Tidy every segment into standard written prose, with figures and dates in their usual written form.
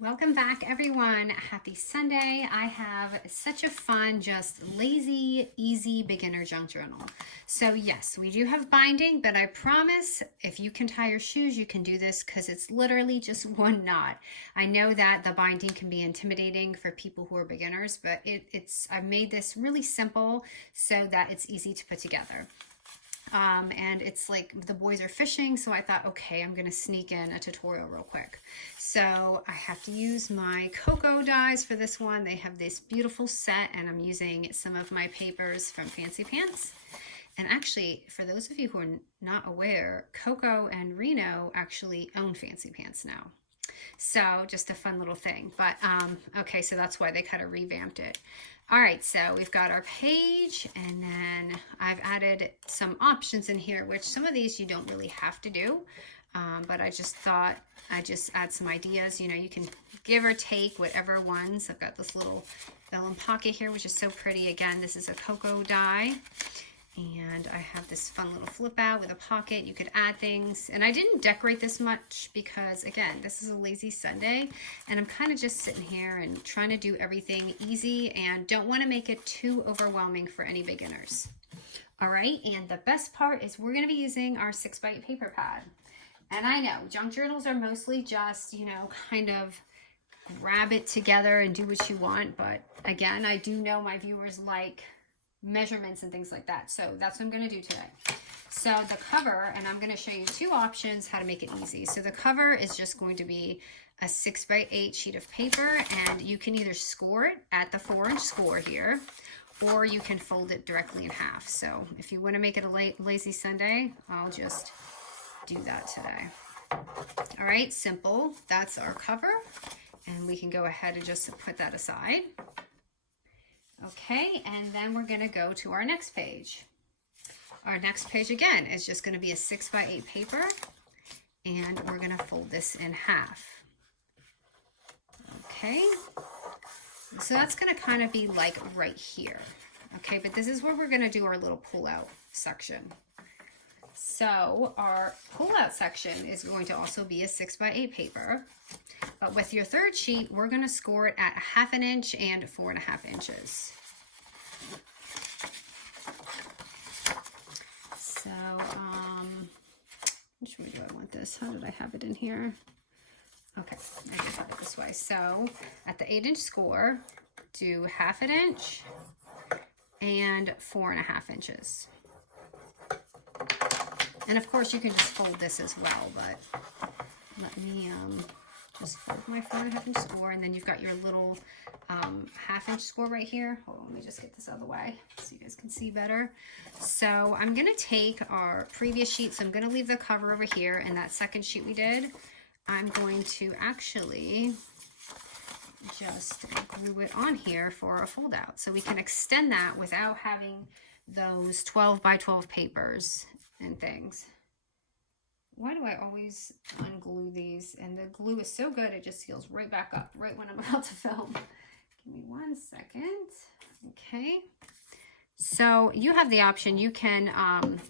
Welcome back, everyone. Happy Sunday. I have such a fun, just lazy, easy beginner junk journal. So yes, we do have binding, but I promise if you can tie your shoes, you can do this because it's literally just one knot. I know that the binding can be intimidating for people who are beginners, but I've made this really simple so that it's easy to put together. And it's like the boys are fishing, so I thought, okay, I'm gonna sneak in a tutorial real quick. So I have to use my cocoa dies for this one. They have this beautiful set, and I'm using some of my papers from Fancy Pants. And actually, for those of you who are not aware, Coco and Reno actually own Fancy Pants now. So just a fun little thing. But okay, so that's why they kind of revamped it. All right, so we've got our page, and then I've added some options in here, which some of these you don't really have to do, but I just thought I'd just add some ideas. You know, you can give or take whatever ones. I've got this little vellum pocket here, which is so pretty. Again, this is a cocoa die. And I have this fun little flip out with a pocket. You could add things. And I didn't decorate this much because, again, this is a lazy Sunday. And I'm kind of just sitting here and trying to do everything easy and don't want to make it too overwhelming for any beginners. All right, and the best part is we're going to be using our 6x8 paper pad. And I know junk journals are mostly just, you know, kind of grab it together and do what you want. But again, I do know my viewers like measurements and things like that. So that's what I'm going to do today. So the cover, and I'm going to show you two options how to make it easy. So the cover is just going to be a 6x8 sheet of paper, and you can either score it at the 4-inch score here, or you can fold it directly in half. So if you want to make it a lazy Sunday, I'll just do that today. All right, simple. That's our cover, and we can go ahead and just put that aside. Okay, and then we're going to go to our next page. Our next page, again, is just going to be a 6x8 paper, and we're going to fold this in half. Okay, so that's going to kind of be like right here. Okay, but this is where we're going to do our little pull-out section. So our pull-out section is going to also be a 6x8 paper. But with your third sheet, we're going to score it at 1/2 inch and 4.5 inches. So, which way do I want this? How did I have it in here? Okay, I just have it this way. So, at the 8-inch score, do 1/2 inch and 4.5 inches. And of course, you can just fold this as well, but let me just fold my 4.5 inch score, and then you've got your little 1/2 inch score right here. Hold on, let me just get this out of the way so you guys can see better. So I'm going to take our previous sheet, so I'm going to leave the cover over here, and that second sheet we did, I'm going to actually just glue it on here for a fold out. So we can extend that without having those 12 by 12 papers and things. Why do I always unglue these? And the glue is so good, it just seals right back up right when I'm about to film. Give me 1 second. Okay. So you have the option. You can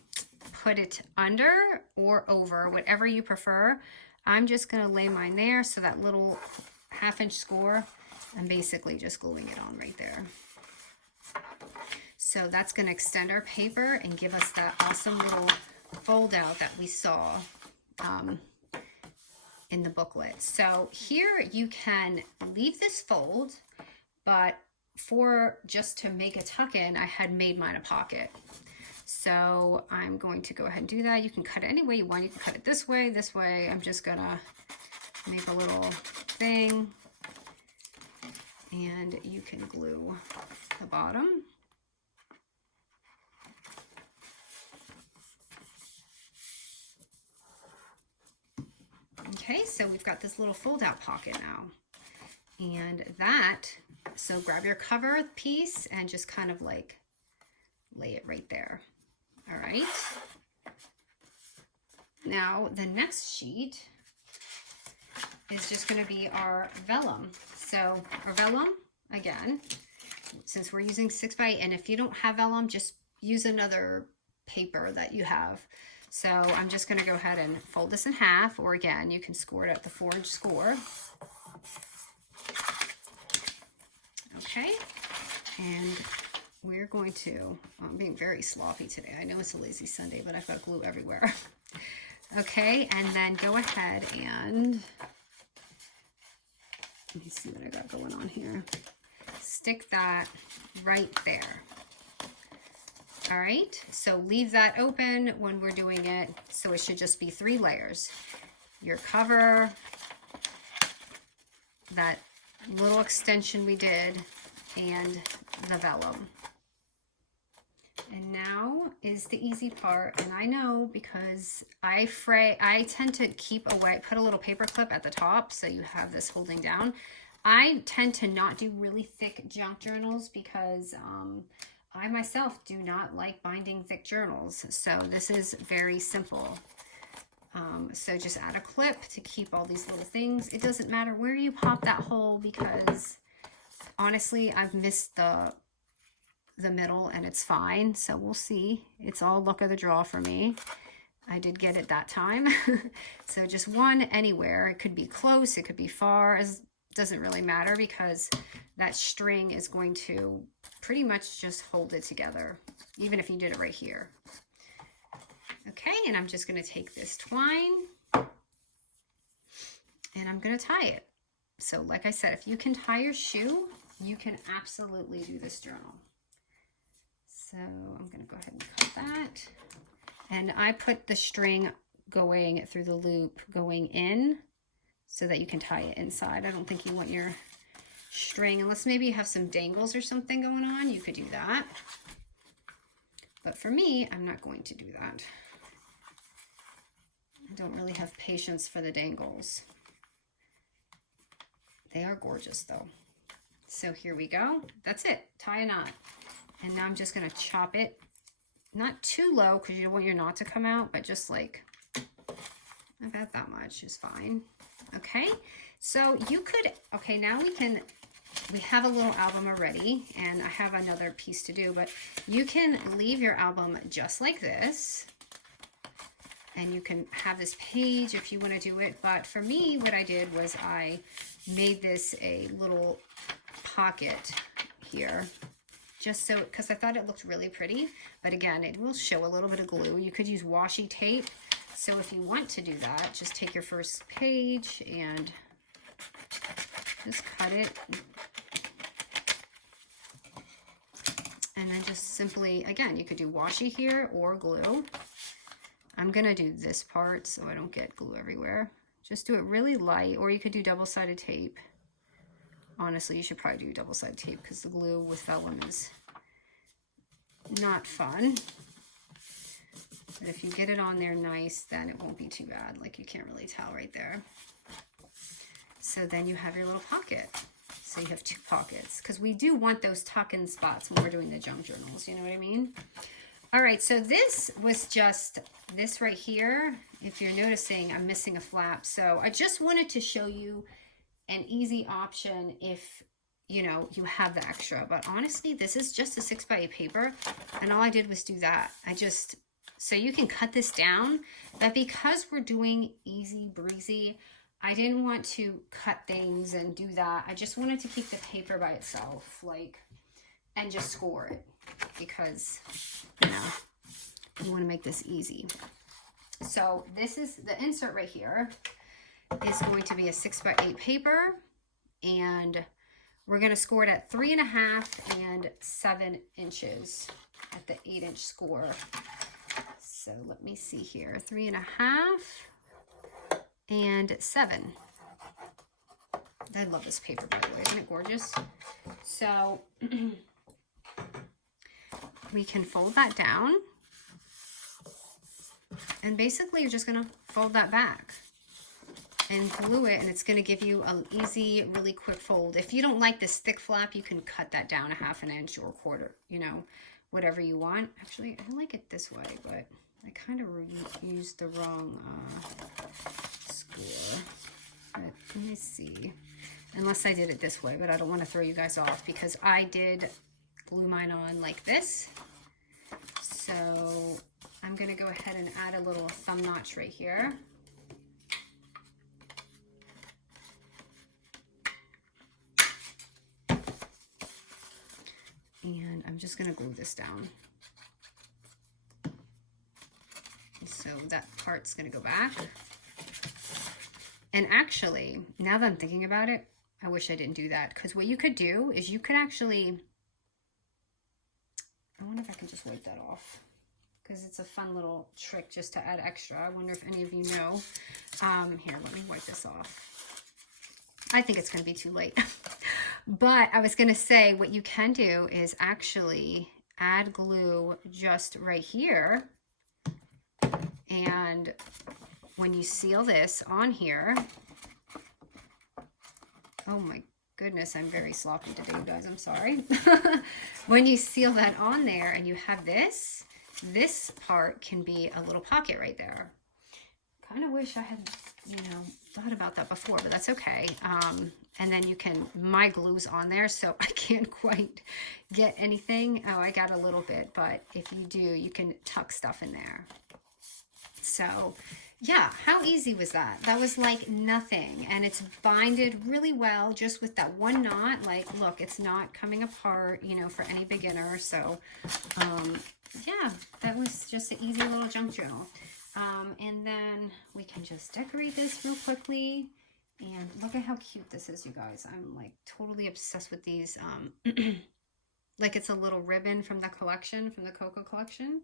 put it under or over, whatever you prefer. I'm just going to lay mine there, so that little 1/2 inch score, I'm basically just gluing it on right there. So that's going to extend our paper and give us that awesome little fold out that we saw in the booklet. So here you can leave this fold, but for just to make a tuck in, I had made mine a pocket. So I'm going to go ahead and do that. You can cut it any way you want. You can cut it this way, this way. I'm just gonna make a little thing, and you can glue the bottom. Okay, so we've got this little fold-out pocket now. And that, so grab your cover piece and just kind of like lay it right there. All right. Now, the next sheet is just going to be our vellum. So our vellum, again, since we're using 6x8, and if you don't have vellum, just use another paper that you have. So I'm just going to go ahead and fold this in half, or again, you can score it at the 4-inch score. And we're going to, I'm being very sloppy today. I know it's a lazy Sunday, but I've got glue everywhere. Okay, and then go ahead and, let me see what I got going on here. Stick that right there. All right, so leave that open when we're doing it. So it should just be 3 layers. Your cover, that little extension we did, and the vellum. And now is the easy part, and I know because I tend to keep away, put a little paper clip at the top so you have this holding down. I tend to not do really thick junk journals because I myself do not like binding thick journals. So this is very simple. So just add a clip to keep all these little things. It doesn't matter where you pop that hole because honestly, I've missed the middle and it's fine. So we'll see. It's all luck of the draw for me. I did get it that time. So just one anywhere. It could be close, it could be far. It doesn't really matter because that string is going to pretty much just hold it together, even if you did it right here. Okay, and I'm just going to take this twine and I'm going to tie it. So like I said, if you can tie your shoe, you can absolutely do this journal. So I'm going to go ahead and cut that. And I put the string going through the loop going in so that you can tie it inside. I don't think you want your string, unless maybe you have some dangles or something going on, you could do that. But for me, I'm not going to do that. I don't really have patience for the dangles. They are gorgeous though. So here we go. That's it. Tie a knot. And now I'm just going to chop it, not too low because you don't want your knot to come out, but just like about that much is fine. Okay. So you could, okay, now we have a little album already and I have another piece to do, but you can leave your album just like this. And you can have this page if you want to do it. But for me, what I did was I made this a little pocket here, just so, because I thought it looked really pretty. But again, it will show a little bit of glue. You could use washi tape. So if you want to do that, just take your first page and just cut it. And then just simply, again, you could do washi here or glue. I'm going to do this part so I don't get glue everywhere. Just do it really light, or you could do double-sided tape. Honestly, you should probably do double-sided tape because the glue with vellum is not fun. But if you get it on there nice, then it won't be too bad. Like you can't really tell right there. So then you have your little pocket. So you have 2 pockets because we do want those tuck-in spots when we're doing the junk journals. You know what I mean? All right, so this was just this right here. If you're noticing, I'm missing a flap. So I just wanted to show you an easy option if, you know, you have the extra. But honestly, this is just a 6x8 paper. And all I did was do that. So you can cut this down. But because we're doing easy breezy, I didn't want to cut things and do that. I just wanted to keep the paper by itself, like, and just score it. Because, you know, you want to make this easy. So this is the insert right here is going to be a 6x8 paper, and we're going to score it at 3.5 and 7 inches at the 8-inch score. So let me see here, 3.5 and 7. I love this paper, by the way. Isn't it gorgeous? So we can fold that down, and basically you're just going to fold that back and glue it, and it's going to give you an easy, really quick fold. If you don't like this thick flap, you can cut that down 1/2 inch or 1/4, you know, whatever you want. Actually, I like it this way, but I kind of used the wrong score. But let me see. Unless I did it this way, but I don't want to throw you guys off because I did glue mine on like this. So I'm going to go ahead and add a little thumb notch right here. And I'm just gonna glue this down. So that part's gonna go back. And actually, now that I'm thinking about it, I wish I didn't do that, because what you could do is you could actually, I wonder if I can just wipe that off, because it's a fun little trick just to add extra. I wonder if any of you know. Here, let me wipe this off. I think it's gonna be too late. But I was gonna say, what you can do is actually add glue just right here. And when you seal this on here, oh my goodness, I'm very sloppy today, you guys, I'm sorry. When you seal that on there and you have this part can be a little pocket right there. Kind of wish I had, you know, thought about that before, but that's okay. And then you can, my glue's on there, so I can't quite get anything. Oh, I got a little bit, but if you do, you can tuck stuff in there. So yeah, how easy was that? That was like nothing, and it's binded really well just with that one knot. Like, look, it's not coming apart, you know, for any beginner. So yeah, that was just an easy little junk journal. And then we can just decorate this real quickly. And look at how cute this is, you guys. I'm like totally obsessed with these. Like it's a little ribbon from the collection, from the Coco collection.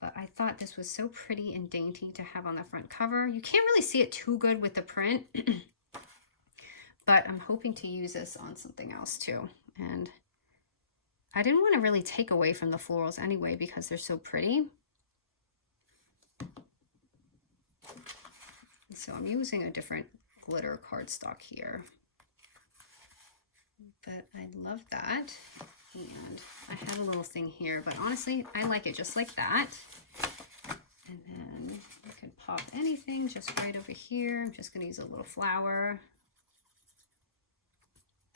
But I thought this was so pretty and dainty to have on the front cover. You can't really see it too good with the print. But I'm hoping to use this on something else too. And I didn't want to really take away from the florals anyway because they're so pretty. So I'm using a different glitter cardstock here. But I love that. And I have a little thing here, but honestly, I like it just like that. And then you can pop anything just right over here. I'm just going to use a little flower.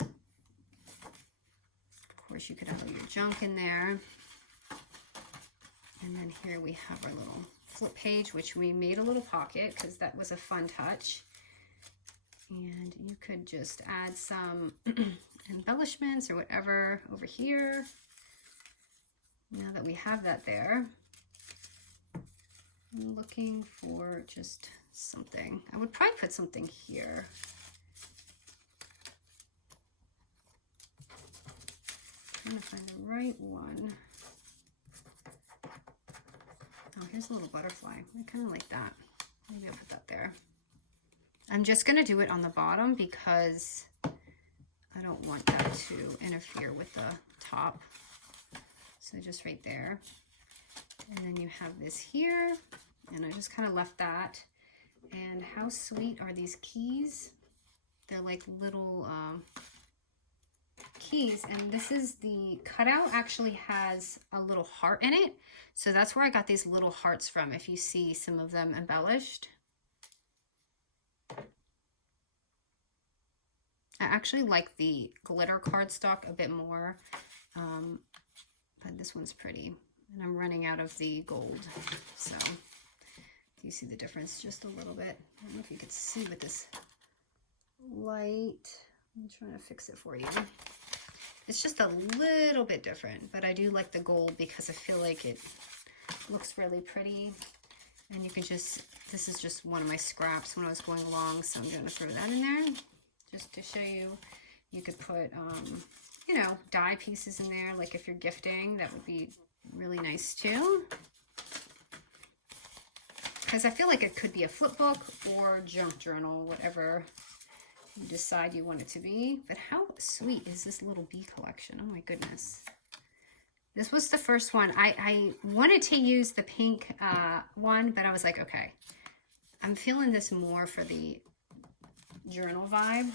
Of course, you could have your junk in there. And then here we have our little flip page, which we made a little pocket because that was a fun touch. And you could just add some embellishments or whatever over here. Now that we have that there, I'm looking for just something. I would probably put something here. Trying to find the right one. Oh, here's a little butterfly. I kind of like that. Maybe I'll put that there. I'm just going to do it on the bottom because I don't want that to interfere with the top. So just right there. And then you have this here. And I just kind of left that. And how sweet are these keys? They're like little keys. And this is the cutout actually has a little heart in it. So that's where I got these little hearts from, if you see some of them embellished. I actually like the glitter cardstock a bit more, but this one's pretty. And I'm running out of the gold, so do you see the difference just a little bit? I don't know if you could see with this light. I'm trying to fix it for you. It's just a little bit different, but I do like the gold because I feel like it looks really pretty. And you can just, this is just one of my scraps when I was going along, so I'm going to throw that in there. Just to show you, you could put, you know, die pieces in there. Like if you're gifting, that would be really nice too. Because I feel like it could be a flip book or junk journal, whatever you decide you want it to be. But how sweet is this little bee collection? Oh my goodness. This was the first one. I wanted to use the pink one, but I was like, okay, I'm feeling this more for the journal vibe.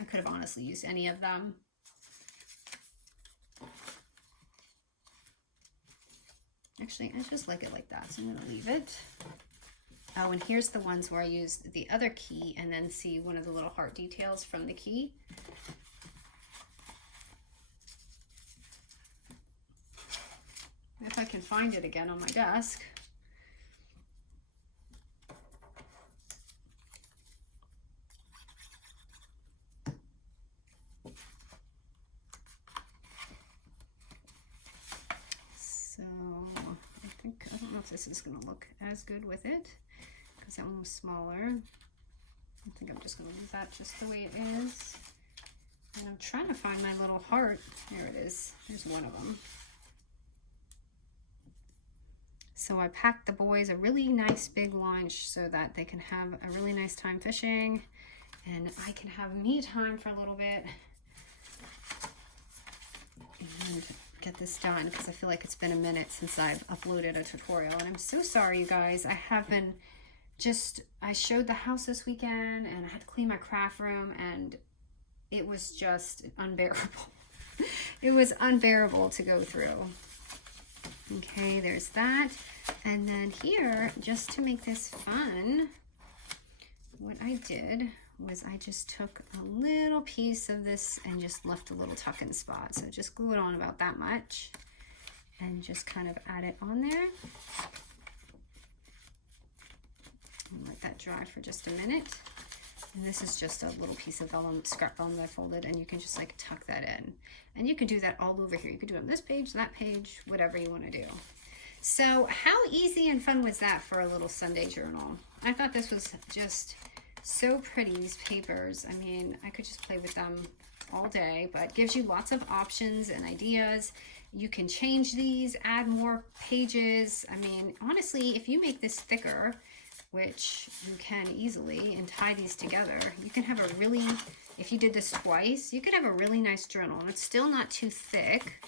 I could have honestly used any of them. Actually, I just like it like that, so I'm going to leave it. Oh, and here's the ones where I used the other key and then see one of the little heart details from the key. If I can find it again on my desk. if this is going to look as good with it, because that one was smaller. I think I'm just going to leave that just the way it is. And I'm trying to find my little heart. There it is. There's one of them. So I packed the boys a really nice big lunch so that they can have a really nice time fishing, and I can have me time for a little bit and get this done, because I feel like it's been a minute since I've uploaded a tutorial. And I'm so sorry, you guys. I have been I showed the house this weekend, and I had to clean my craft room, and it was just unbearable. It was unbearable to go through. Okay, there's that. And then here, just to make this fun, what I did was I just took a little piece of this and just left a little tuck-in spot. So just glue it on about that much and just kind of add it on there. And let that dry for just a minute. And this is just a little piece of vellum, scrap vellum that I folded, and you can just like tuck that in. And you can do that all over here. You can do it on this page, that page, whatever you want to do. So how easy and fun was that for a little Sunday journal? I thought this was just so pretty, these papers. I mean, I could just play with them all day, but it gives you lots of options and ideas. You can change these, add more pages. I mean, honestly, if you make this thicker, which you can easily, and tie these together, you can have a really, if you did this twice, you could have a really nice journal, and it's still not too thick,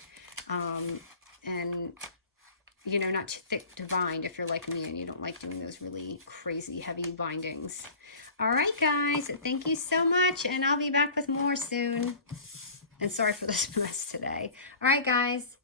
and you know, not too thick to bind if you're like me and you don't like doing those really crazy heavy bindings. All right, guys, thank you so much, and I'll be back with more soon. And sorry for this mess today. All right, guys.